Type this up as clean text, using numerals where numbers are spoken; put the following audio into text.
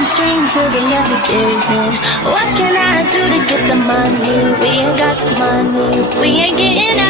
pulling strings till the levy gives in. What can I do to get the money? We ain't got the money, we ain't getting out.